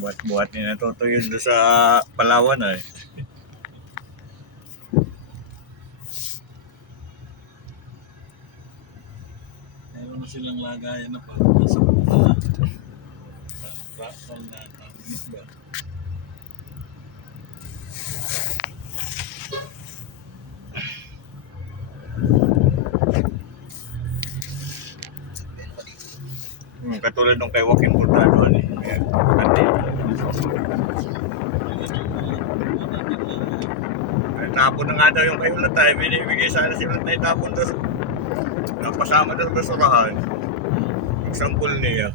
Buhat-buhat ni natutuyo doon sa Palawan ay. Meron na silang lagayan na parang sa mga tractor na tawagin ba? Katulad nung kay Joaquin Hurtado ani. Maganda. Tapon na nga daw yung kay Ulatay, binibigay sana si Ulatay tapon doon. Napasama doon sa basurahan. Example niya.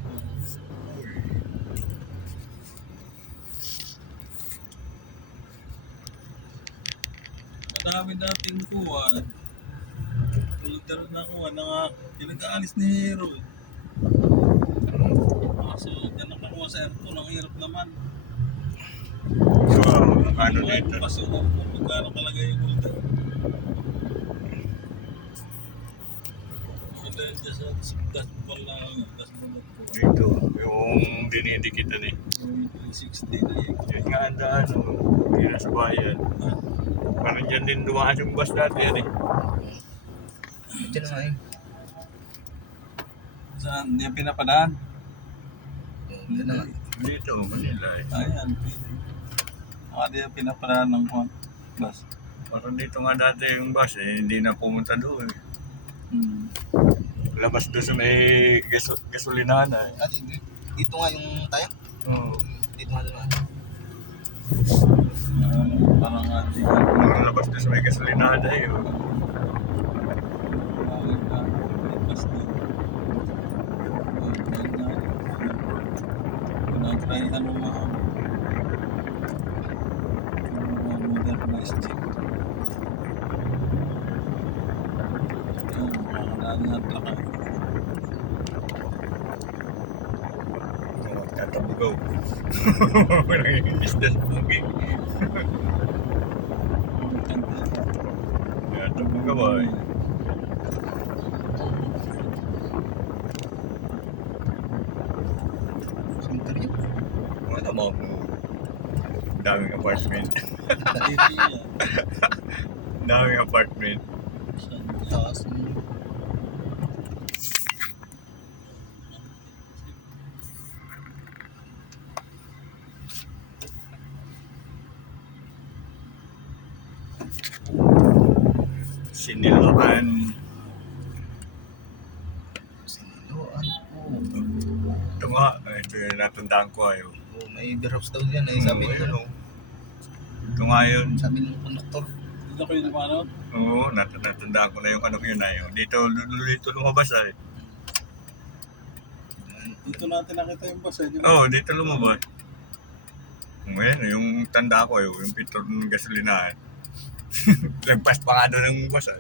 Madami dating kuha. Tulad na kuha na nga pinag-aalis ni Hero. Kaso yan ang nakuha sa aircon, ang hirap naman. So, ano dito? Kasi kung magkano talaga yung gulda. Dahil dyan sa dashboard lang, dashboard po. Dito, yung dinidikitan eh. 60 na yun. Yun nga ang daan, hindi na sa bayan. Parang dyan din dumaan yung bus dati yan eh. Ito na nga yun. Saan? Hindi yung pinapadaan? Ito na nga. Dito, Manila eh. Ayan. Hindi yung pinapadaan ng bus. Parang dito nga dati yung bus eh, hindi na pumunta doon eh. Labas doon sa may gasolinahan eh. Ah, dito nga yung tayo. Oo. Dito nga naman. Parang hindi Labas doon sa may gasolinahan eh. bus din. Pinag-tryan mo mga modernized jeep. Yung mga daan na traka. Tatabugaw. Nanginginis na sa bugi. Tatabugaw ay. Center yun. Wala mo. Daming apartment. Daming apartment. Taas. Siniloan. Siniloan po. Ito nga, ito yung natandaan ko ayaw. Oh, may beer house daw dyan eh. Sabi nyo. Ito nga yun. Sabi ng konduktor. Dito kayo naman. Oo, natandaan ko na yung ano yun ayaw. Dito lumabas ay. Dito natin nakita yung bus eh. Di ba? Oo, dito lumabas. Ngayon, yung tanda ko yung pitro ng gasolinahan. Lagpas pa nga doon ng bus ay.